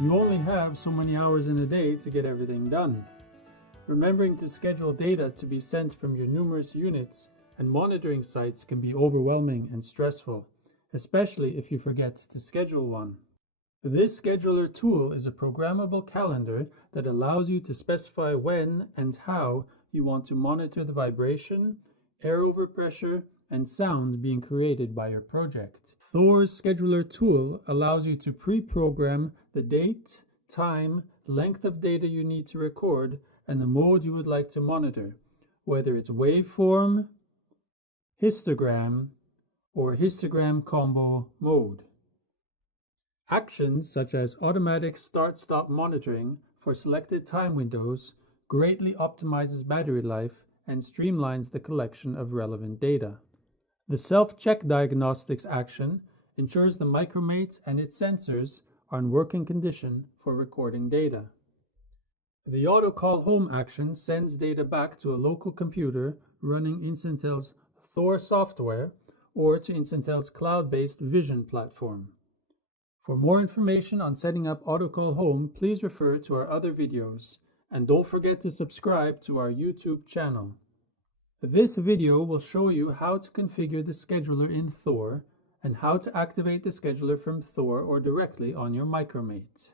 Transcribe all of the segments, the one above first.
You only have so many hours in a day to get everything done. Remembering to schedule data to be sent from your numerous units and monitoring sites can be overwhelming and stressful, especially if you forget to schedule one. This scheduler tool is a programmable calendar that allows you to specify when and how you want to monitor the vibration, air overpressure, and sound being created by your project. THOR's scheduler tool allows you to pre-program the date, time, length of data you need to record, and the mode you would like to monitor, whether it's waveform, histogram, or histogram combo mode. Actions such as automatic start-stop monitoring for selected time windows greatly optimizes battery life and streamlines the collection of relevant data. The self-check diagnostics action ensures the Micromate and its sensors are in working condition for recording data. The auto call home action sends data back to a local computer running Instantel's THOR software or to Instantel's cloud-based Vision platform. For more information on setting up auto call home, please refer to our other videos, and don't forget to subscribe to our YouTube channel. This video will show you how to configure the scheduler in THOR and how to activate the scheduler from THOR or directly on your Micromate.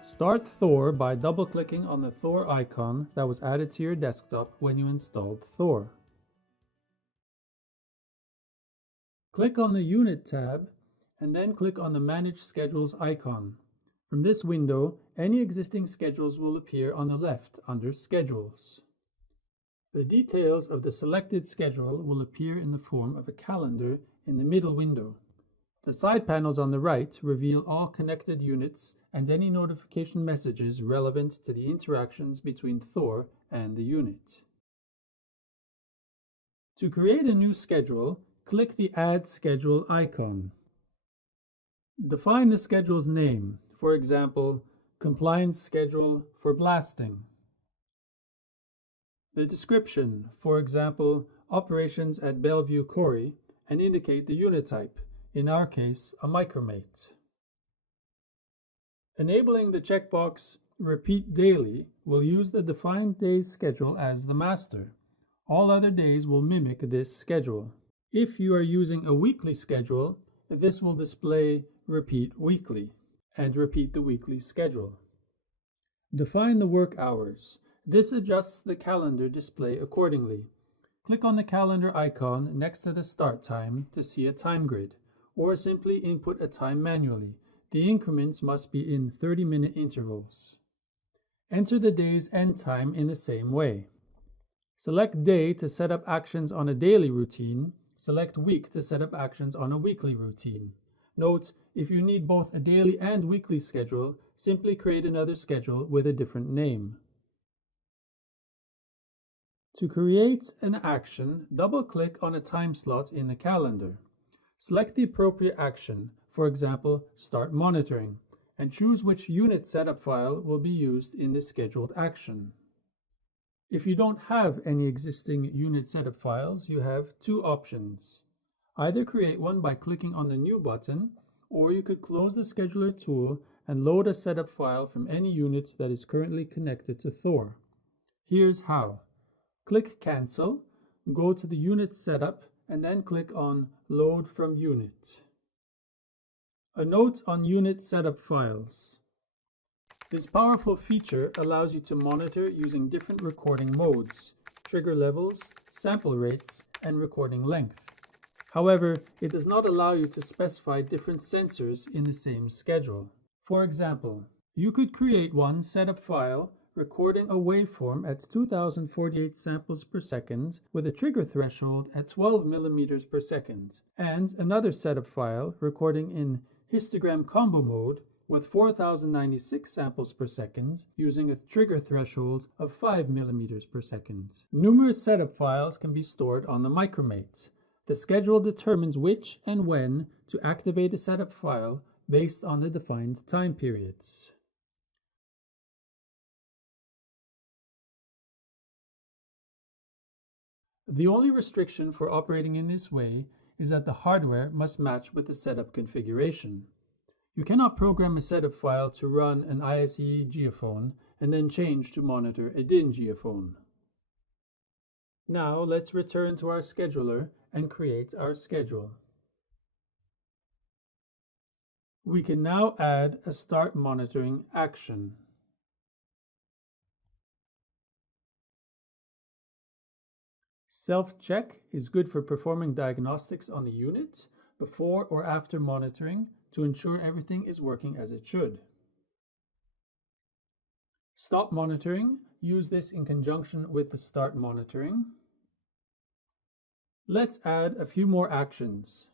Start THOR by double-clicking on the THOR icon that was added to your desktop when you installed THOR. Click on the Unit tab and then click on the Manage Schedules icon. From this window, any existing schedules will appear on the left under Schedules. The details of the selected schedule will appear in the form of a calendar in the middle window. The side panels on the right reveal all connected units and any notification messages relevant to the interactions between THOR and the unit. To create a new schedule, click the Add Schedule icon. Define the schedule's name, for example, Compliance Schedule for Blasting. The description, for example, Operations at Bellevue Quarry, and indicate the unit type, in our case, a Micromate. Enabling the checkbox Repeat Daily will use the defined day's schedule as the master. All other days will mimic this schedule. If you are using a weekly schedule, this will display Repeat Weekly and repeat the weekly schedule. Define the work hours. This adjusts the calendar display accordingly. Click on the calendar icon next to the start time to see a time grid, or simply input a time manually. The increments must be in 30-minute intervals. Enter the day's end time in the same way. Select day to set up actions on a daily routine. Select week to set up actions on a weekly routine. Note, if you need both a daily and weekly schedule, simply create another schedule with a different name. To create an action, double-click on a time slot in the calendar. Select the appropriate action, for example, Start Monitoring, and choose which unit setup file will be used in the scheduled action. If you don't have any existing unit setup files, you have two options. Either create one by clicking on the New button, or you could close the scheduler tool and load a setup file from any unit that is currently connected to THOR. Here's how. Click Cancel, go to the unit setup, and then click on Load from Unit. A note on unit setup files. This powerful feature allows you to monitor using different recording modes, trigger levels, sample rates, and recording length. However, it does not allow you to specify different sensors in the same schedule. For example, you could create one setup file recording a waveform at 2048 samples per second with a trigger threshold at 12 millimeters per second, and another setup file recording in histogram combo mode with 4096 samples per second using a trigger threshold of 5 millimeters per second. Numerous setup files can be stored on the Micromate. The schedule determines which and when to activate a setup file based on the defined time periods. The only restriction for operating in this way is that the hardware must match with the setup configuration. You cannot program a setup file to run an ISE geophone and then change to monitor a DIN geophone. Now let's return to our scheduler and create our schedule. We can now add a start monitoring action. Self-check is good for performing diagnostics on the unit before or after monitoring to ensure everything is working as it should. Stop monitoring, use this in conjunction with the start monitoring. Let's add a few more actions.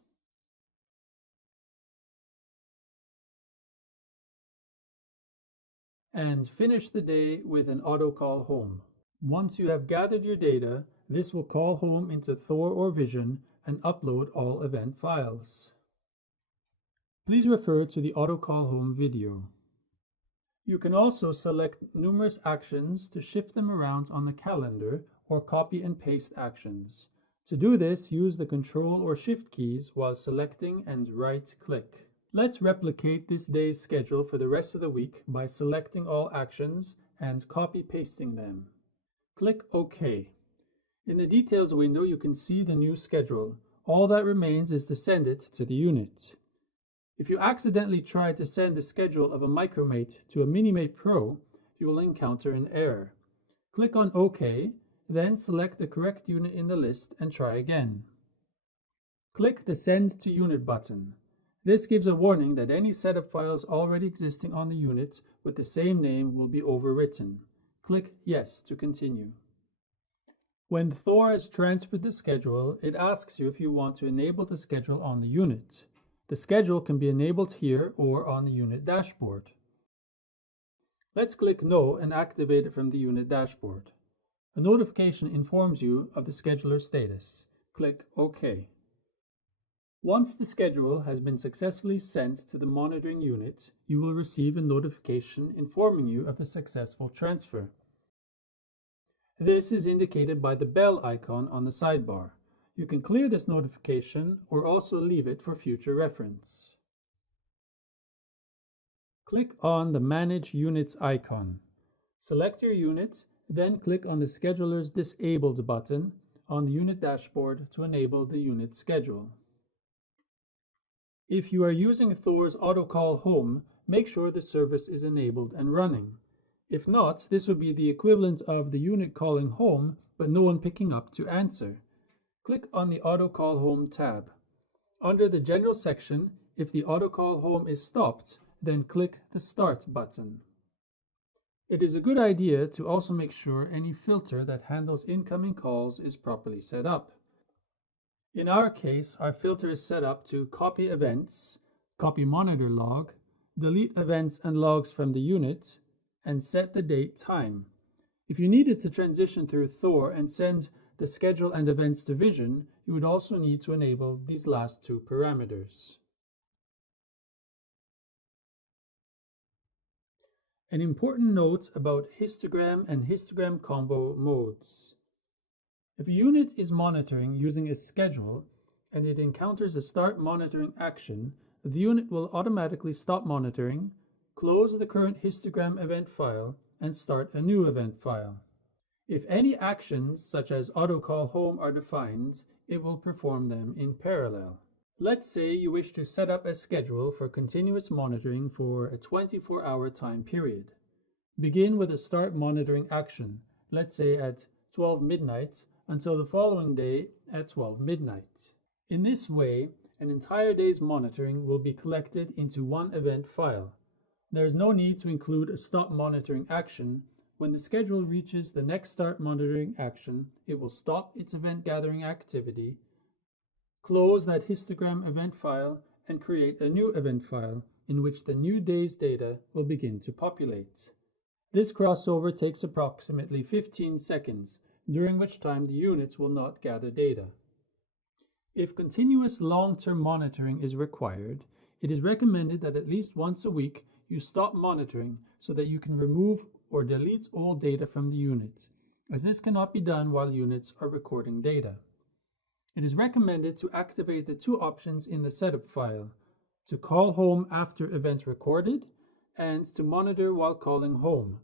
And finish the day with an auto call home. Once you have gathered your data, this will call home into THOR or Vision and upload all event files. Please refer to the auto call home video. You can also select numerous actions to shift them around on the calendar or copy and paste actions. To do this, use the Control or Shift keys while selecting and right-click. Let's replicate this day's schedule for the rest of the week by selecting all actions and copy-pasting them. Click OK. In the Details window, you can see the new schedule. All that remains is to send it to the unit. If you accidentally try to send the schedule of a Micromate to a Minimate Pro, you will encounter an error. Click on OK, then select the correct unit in the list and try again. Click the Send to Unit button. This gives a warning that any setup files already existing on the unit with the same name will be overwritten. Click Yes to continue. When THOR has transferred the schedule, it asks you if you want to enable the schedule on the unit. The schedule can be enabled here or on the unit dashboard. Let's click No and activate it from the unit dashboard. A notification informs you of the scheduler status. Click OK. Once the schedule has been successfully sent to the monitoring unit, you will receive a notification informing you of the successful transfer. This is indicated by the bell icon on the sidebar. You can clear this notification or also leave it for future reference. Click on the Manage Units icon. Select your unit, then click on the Scheduler's Disabled button on the unit dashboard to enable the unit schedule. If you are using THOR's Auto Call Home, make sure the service is enabled and running. If not, this would be the equivalent of the unit calling home, but no one picking up to answer. Click on the Auto Call Home tab. Under the General section, if the Auto Call Home is stopped, then click the Start button. It is a good idea to also make sure any filter that handles incoming calls is properly set up. In our case, our filter is set up to copy events, copy monitor log, delete events and logs from the unit, and set the date time. If you needed to transition through THOR and send the schedule and events to Vision, you would also need to enable these last two parameters. An important note about histogram and histogram combo modes. If a unit is monitoring using a schedule and it encounters a start monitoring action, the unit will automatically stop monitoring, close the current histogram event file, and start a new event file. If any actions, such as auto call home, are defined, it will perform them in parallel. Let's say you wish to set up a schedule for continuous monitoring for a 24-hour time period. Begin with a start monitoring action, let's say at 12 midnight, until the following day at 12 midnight. In this way, an entire day's monitoring will be collected into one event file. There is no need to include a stop monitoring action. When the schedule reaches the next start monitoring action, it will stop its event gathering activity, close that histogram event file, and create a new event file in which the new day's data will begin to populate. This crossover takes approximately 15 seconds, during which time the units will not gather data. If continuous long-term monitoring is required, it is recommended that at least once a week you stop monitoring so that you can remove or delete old data from the unit as this cannot be done while units are recording data. It is recommended to activate the two options in the setup file, to call home after event recorded and to monitor while calling home.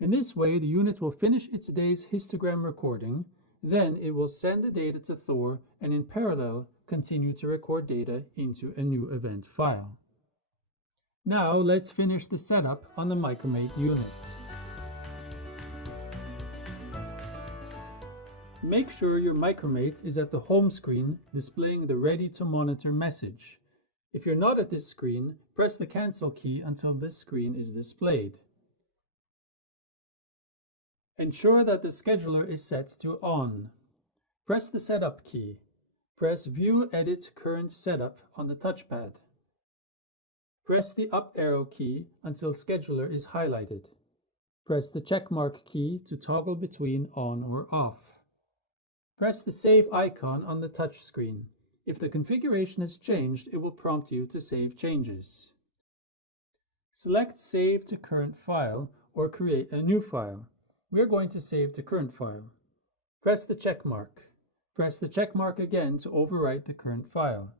In this way, the unit will finish its day's histogram recording, then it will send the data to THOR and in parallel continue to record data into a new event file. Now let's finish the setup on the Micromate unit. Make sure your Micromate is at the home screen displaying the Ready to Monitor message. If you're not at this screen, press the Cancel key until this screen is displayed. Ensure that the scheduler is set to On. Press the Setup key. Press View Edit Current Setup on the touchpad. Press the up arrow key until Scheduler is highlighted. Press the checkmark key to toggle between on or off. Press the Save icon on the touch screen. If the configuration has changed, it will prompt you to save changes. Select Save to Current File or create a new file. We are going to save to current file. Press the check mark. Press the check mark again to overwrite the current file.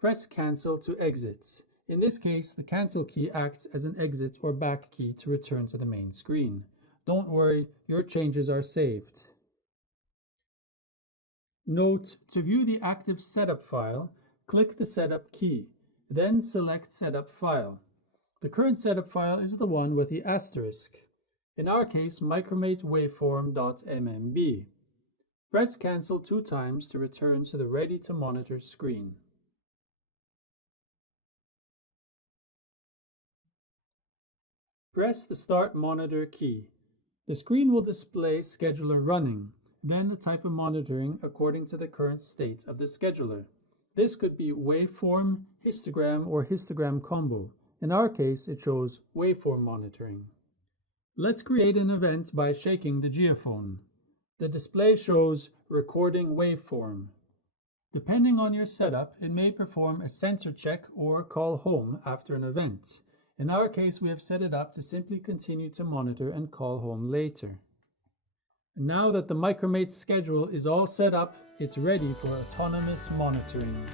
Press Cancel to exit. In this case, the Cancel key acts as an exit or back key to return to the main screen. Don't worry, your changes are saved. Note, to view the active setup file, click the Setup key, then select Setup File. The current setup file is the one with the asterisk. In our case, Micromate waveform.mmb. Press Cancel 2 times to return to the Ready to Monitor screen. Press the Start Monitor key. The screen will display Scheduler running, then the type of monitoring according to the current state of the scheduler. This could be waveform, histogram, or histogram combo. In our case, it shows waveform monitoring. Let's create an event by shaking the geophone. The display shows recording waveform. Depending on your setup, it may perform a sensor check or call home after an event. In our case, we have set it up to simply continue to monitor and call home later. Now that the Micromate schedule is all set up, it's ready for autonomous monitoring.